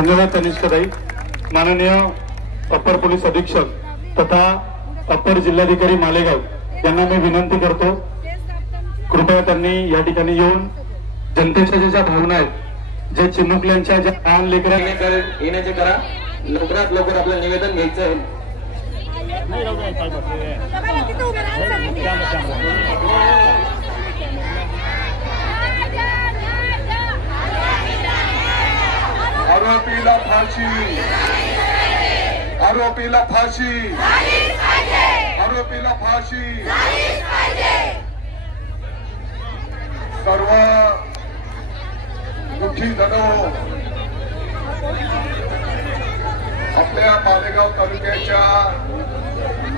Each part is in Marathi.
धन्यवाद तनिष्काताई। माननीय अपर पोलीस अधीक्षक तथा अपर जिल्हाधिकारी मालेगाव यांना मी विनंती करतो, कृपया त्यांनी या ठिकाणी येऊन जनतेच्या ज्या भावना आहेत, जे चिमुकल्यांच्या ज्या लहान लेकरांना येण्याचे करा, लवकरात लवकर आपलं निवेदन घ्यायचं आहे। आरोपीला फाशी, आरोपीला फाशी, आरोपीला फाशी। सर्व दुःखी जण आपल्या मालेगाव तालुक्याच्या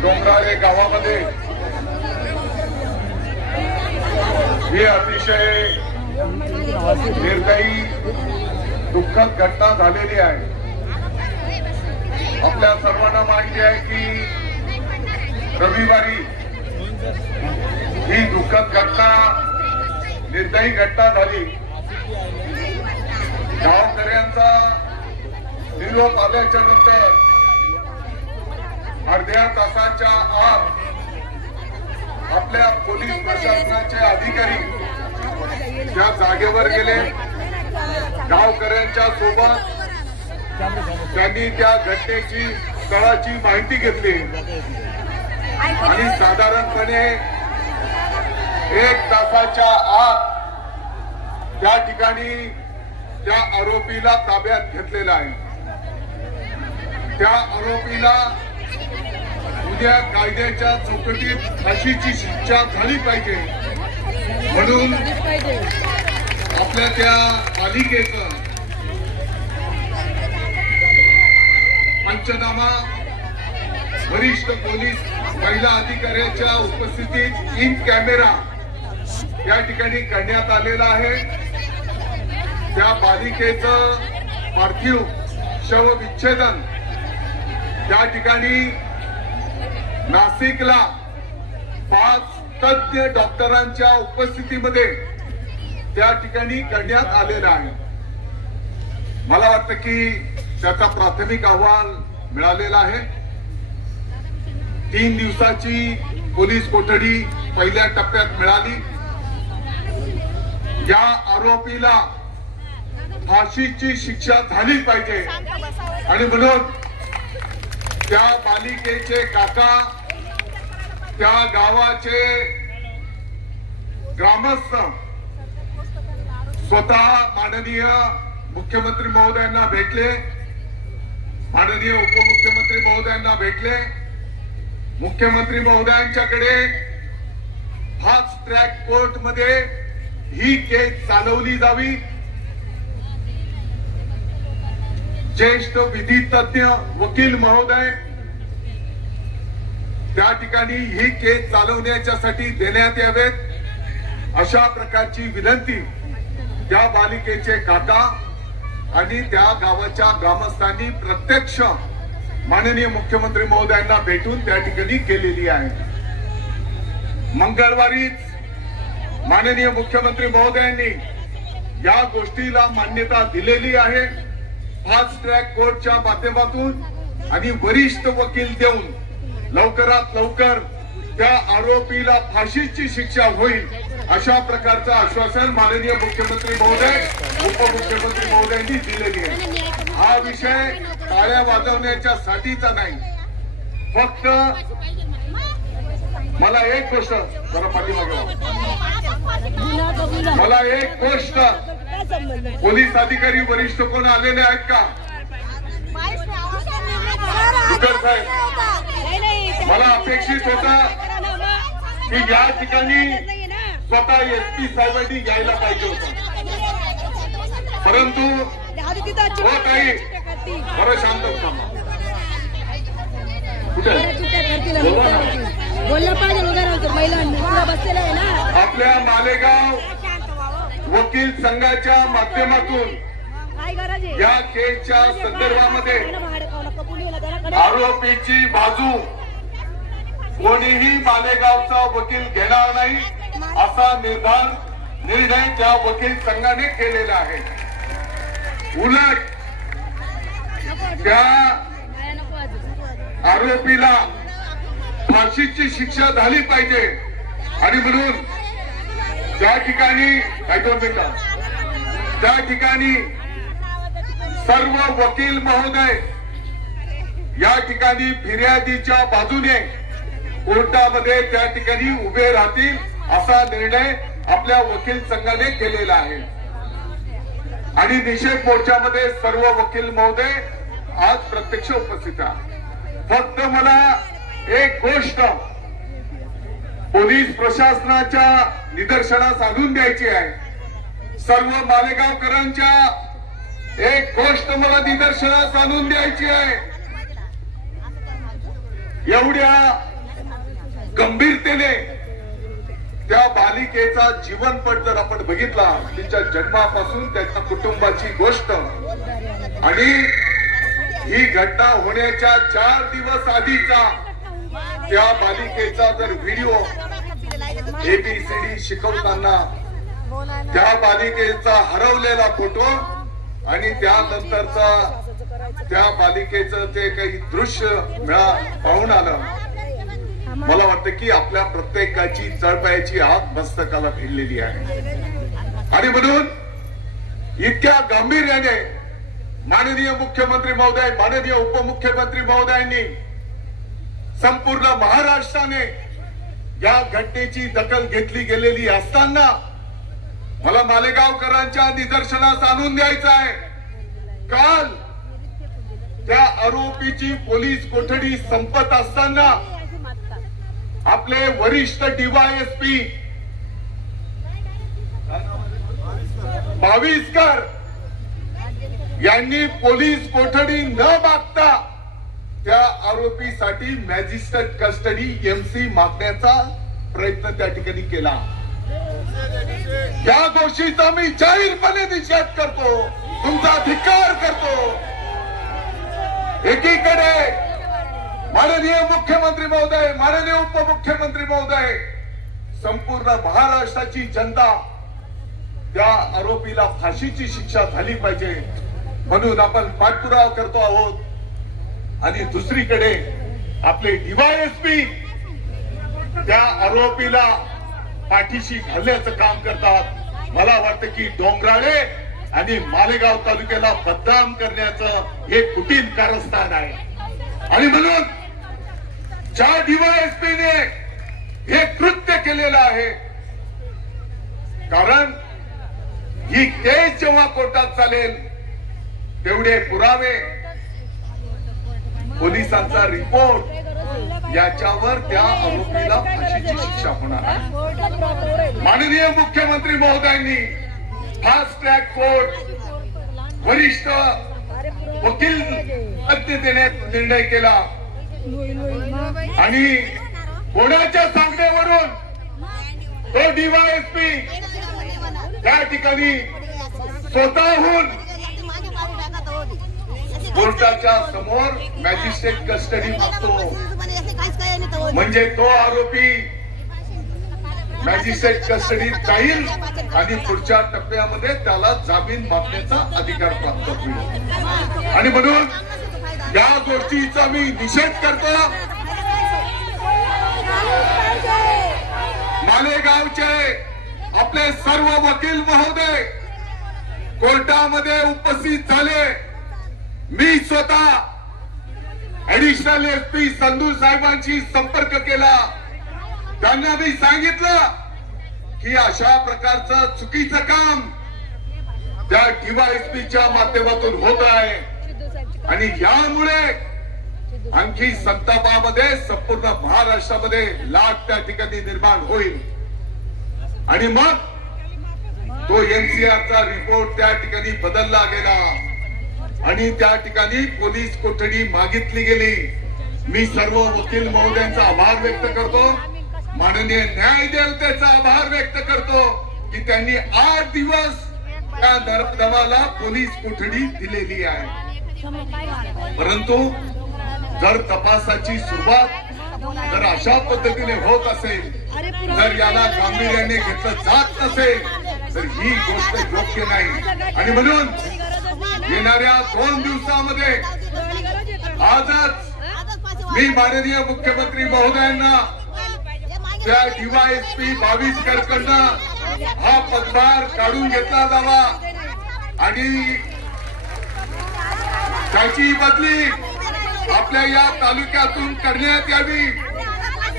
डोंगराळे गावामध्ये ही अतिशय निर्दयी दुःखद घटना झालेली आहे। आपल्या सर्वांना माहिती आहे की रविवारी ही दुःखद घटना, निर्दयी घटना झाली। गावकऱ्यांचा निरोप आल्याच्या नंतर अर्ध्या तासाच्या आत आपल्या पोलीस प्रशासनाचे अधिकारी त्या जागेवर गेले। गावकऱ्यांच्या सोबत त्यांनी त्या घटनेची स्थळाची माहिती घेतली आणि साधारणपणे 1 तासाच्या आत त्या ठिकाणी त्या आरोपीला ताब्यात घेतलेला आहे। त्या आरोपीला उद्या कायद्याच्या चौकटीत फाशीची शिक्षा झाली पाहिजे म्हणून आपल्या त्या पालिकेचं पंचनामा वरिष्ठ पोलीस महिला अधिकाऱ्याच्या उपस्थितीत इन कॅमेरा या ठिकाणी करण्यात आलेला आहे। त्या बालिकेचं पार्थिव शवविच्छेदन त्या ठिकाणी नाशिकला 5 तज्ञ डॉक्टरांच्या उपस्थितीमध्ये त्या ठिकाणी करण्यात आलेला आहे। मला वाटतं की त्याचा प्राथमिक अहवाल मिळालेला आहे। 3 दिवसाची पोलीस कोठडी पहिल्या टप्प्यात मिळाली। या आरोपीला फाशीची शिक्षा झाली पाहिजे आणि म्हणून त्या बालिकेचे काका, त्या गावाचे ग्रामस्थ स्वतः माननीय मुख्यमंत्री महोदयांना भेटले, माननीय उपमुख्यमंत्री महोदयांना भेटले। मुख्यमंत्री महोदयांच्याकडे फास्ट ट्रॅक कोर्ट मध्ये ही केस चालवली जावी। ज्येष्ठ विधी तज्ञ वकील महोदय त्या ठिकाणी ही केस चालवण्यासाठी देण्यात यावेत अशा प्रकारची विनंती त्या बालिकेचे काका आणि त्या गावाच्या ग्रामस्थांनी प्रत्यक्ष माननीय मुख्यमंत्री महोदयांना भेटून त्या ठिकाणी केलेली आहे। मंगळवारीच माननीय मुख्यमंत्री महोदयांनी या गोष्टीला मान्यता दिलेली आहे फास्ट ट्रॅक कोर्टच्या माध्यमातून आणि वरिष्ठ वकील देऊन लवकरात लवकर त्या आरोपीला फाशीची शिक्षा होईल अशा प्रकारचं आश्वासन माननीय मुख्यमंत्री महोदय, उपमुख्यमंत्री महोदयांनी दिलेली आहे। हा विषय टाळ्या वाजवण्याच्या साठीचा नाही, फक्त मला एक गोष्ट जरा पाठीमागे, मला एक गोष्ट, पोलीस अधिकारी वरिष्ठ कोण आलेले आहेत का? साहेब, मला अपेक्षित होता की या ठिकाणी स्वतः एसपी साहेबांनी यायला पाहिजे होतं, परंतु हो काही बरं शांत कुठे आपल्या मालेगाव वकील संघाच्या माध्यमातून या केसच्या संदर्भामध्ये आरोपीची बाजू कोणीही मालेगावचा वकील घेणार नाही असा निर्णय त्या वकील संघाने केलेला आहे। उलट त्या आरोपीला फाशीची शिक्षा झाली पाहिजे आणि म्हणून त्या ठिकाणी त्या ठिकाणी सर्व वकील महोदय या ठिकाणी फिर्यादीच्या बाजूने कोर्टामध्ये त्या ठिकाणी उभे राहतील असा निर्णय आपल्या वकील संघाने केलेला आहे आणि निषेध मोर्चामध्ये सर्व वकील महोदय आज प्रत्यक्ष उपस्थित आहेत. फक्त मला एक गोष्ट पोलीस प्रशासनाच्या निदर्शनास आणून द्यायची आहे. सर्व मालेगावकरांच्या एक गोष्ट मला निदर्शनास आणून द्यायची आहे. एवढ्या गंभीरतेने त्या बालिकेचा जीवनपट जर आपण बघितला, तिच्या जन्मापासून त्याच्या कुटुंबाची गोष्ट आणि ही घटना होण्याच्या 4 दिवस आधीचा त्या बालिकेचा जर व्हिडिओ ABCD शिकवताना त्या बालिकेचा हरवलेला फोटो आणि त्यानंतरचा त्या बालिकेचं ते काही दृश्य पाहून आलं, मला वाटतं की आपल्या प्रत्येकाची तळपायाची आग मस्तकाला भिडलेली आहे. आणि म्हणून इतक्या गांभीर्याने माननीय मुख्यमंत्री महोदय, माननीय उपमुख्यमंत्री महोदयांनी संपूर्ण महाराष्ट्राने या घटनेची दखल घेतली गेलेली असताना मला मालेगावकरांच्या निदर्शनास आणून द्यायचं आहे. काल त्या आरोपीची पोलीस कोठडी संपत असताना आपले वरिष्ठ DYSP भाविस्कर यांनी पोलीस कोठडी न मागता त्या आरोपीसाठी मॅजिस्ट्रेट कस्टडी MC मागण्याचा प्रयत्न त्या ठिकाणी केला. या गोष्टीचा मी जाहीरपणे निषेध करतो, तुमचा धिक्कार करतो. एकीकडे माननीय मुख्यमंत्री महोदय, माननीय उपमुख्यमंत्री महोदय, संपूर्ण महाराष्ट्राची जनता त्या आरोपीला फाशीची शिक्षा झाली पाहिजे म्हणून आपण पाठपुरावा करतो आहोत. आणि दुसरीकडे आपले DYSP त्या आरोपीला पाठीशी घालण्याचं काम करतात. मला वाटतं की डोंगराळे आणि मालेगाव तालुक्याला बदनाम करण्याचं हे कुटील कारस्थान आहे. आणि म्हणून ज्या DYSPने हे कृत्य केलेलं आहे, कारण ही केस जेव्हा कोर्टात चालेल तेवढे पुरावे, पोलिसांचा रिपोर्ट याच्यावर त्या आरोपीला फाशीची शिक्षा होणार आहे. माननीय मुख्यमंत्री महोदयांनी फास्ट ट्रॅक कोर्ट वरिष्ठ वकील पद देण्याचा निर्णय केला आणि कोणाच्या सांगण्यावरून तो DYSP त्या ठिकाणी स्वतःहून कोर्टाच्या समोर मॅजिस्ट्रेट कस्टडी मागतो. म्हणजे तो आरोपी मॅजिस्ट्रेट कस्टडीत जाईल आणि पुढच्या टप्प्यामध्ये त्याला जामीन मागण्याचा अधिकार प्राप्त होईल. आणि म्हणून या गोष्टीचा मी निषेध करतो. मालेगावचे आपले सर्व वकील महोदय कोर्टामध्ये उपस्थित झाले. मी स्वतः ऍडिशनल SP संधू साहेबांशी संपर्क केला. त्यांना मी सांगितलं की अशा प्रकारचं चुकीचं काम त्या DYSPच्या माध्यमातून होत आहे आणि यामुळे आणखी संतापामध्ये संपूर्ण महाराष्ट्रामध्ये लाट त्या ठिकाणी निर्माण होईल. आणि मग तो NCRचा रिपोर्ट त्या ठिकाणी बदलला गेला आणि त्या ठिकाणी पोलीस कोठडी मागितली गेली. मी सर्व वकील महोदयांचा आभार व्यक्त करतो, माननीय न्यायदेवतेचा आभार व्यक्त करतो की त्यांनी 8 दिवस त्या नरदमाला पोलीस कोठडी दिलेली आहे. परंतु जर तपासाची सुरुवात जर अशा पद्धतीने होत असेल, जर याला गांभीर्याने घेतलं जात नसेल तर ही गोष्ट योग्य नाही. आणि म्हणून येणाऱ्या 2 दिवसामध्ये आजच मी माननीय मुख्यमंत्री महोदयांना त्या डीवायएसपी भाविसकरकडनं हा पदभार काढून घेतला जावा आणि त्याची बदली आपल्या या तालुक्यातून करण्यात यावी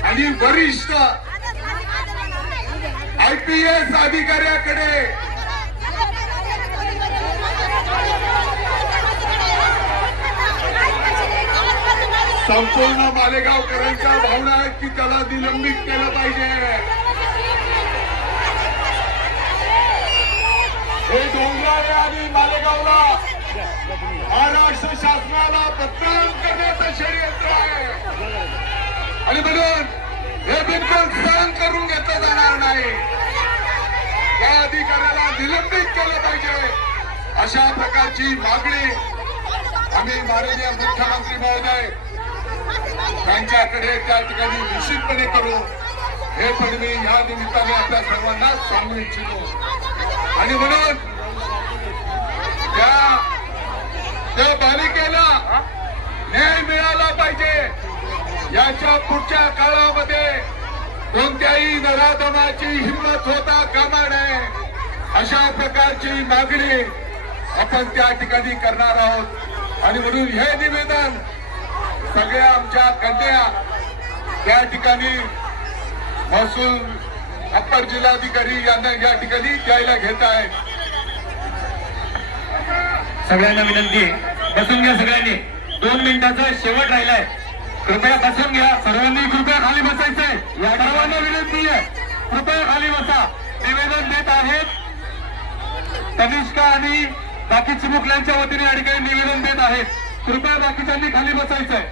आणि वरिष्ठ IPS अधिकाऱ्याकडे संपूर्ण मालेगावकरांच्या भावना आहेत की त्याला निलंबित केलं पाहिजे. हे डोंगराळे आणि मालेगावला महाराष्ट्र शासनाला बदनाम करण्याचं षडयंत्र आहे आणि म्हणून हे बिलकुल सहन करून घेतलं जाणार नाही. या अधिकाऱ्याला निलंबित केलं पाहिजे अशा प्रकारची मागणी आम्ही माननीय मुख्यमंत्री महोदय त्यांच्याकडे त्या ठिकाणी निश्चितपणे करू. हे पण मी या निमित्ताने आपल्या सर्वांना सांगू इच्छितो आणि म्हणून त्या बालिकेला न्याय मिळाला पाहिजे. याच्या पुढच्या काळामध्ये कोणत्याही नराधमाची हिंमत होता कामा नये अशा प्रकारची मागणी आपण त्या ठिकाणी करणार आहोत आणि म्हणून हे निवेदन सगळ्या आमच्या कन्या त्या ठिकाणी महसूल अप्पर जिल्हाधिकारी यांना या ठिकाणी द्यायला घेत आहेत. सगळ्यांना विनंती आहे बसून घ्या. सगळ्यांनी 2 मिनिटाचा शेवट राहिलाय. कृपया बसून घ्या. सर्वांनी कृपया खाली बसायचंय. या सर्वांना विनंती आहे कृपया खाली बसा. निवेदन देत आहेत तनिष्का आणि बाकी चिमुकल्यांच्या वतीने या ठिकाणी निवेदन देत आहेत. कृपया बाकीच्यांनी खाली बसायचंय.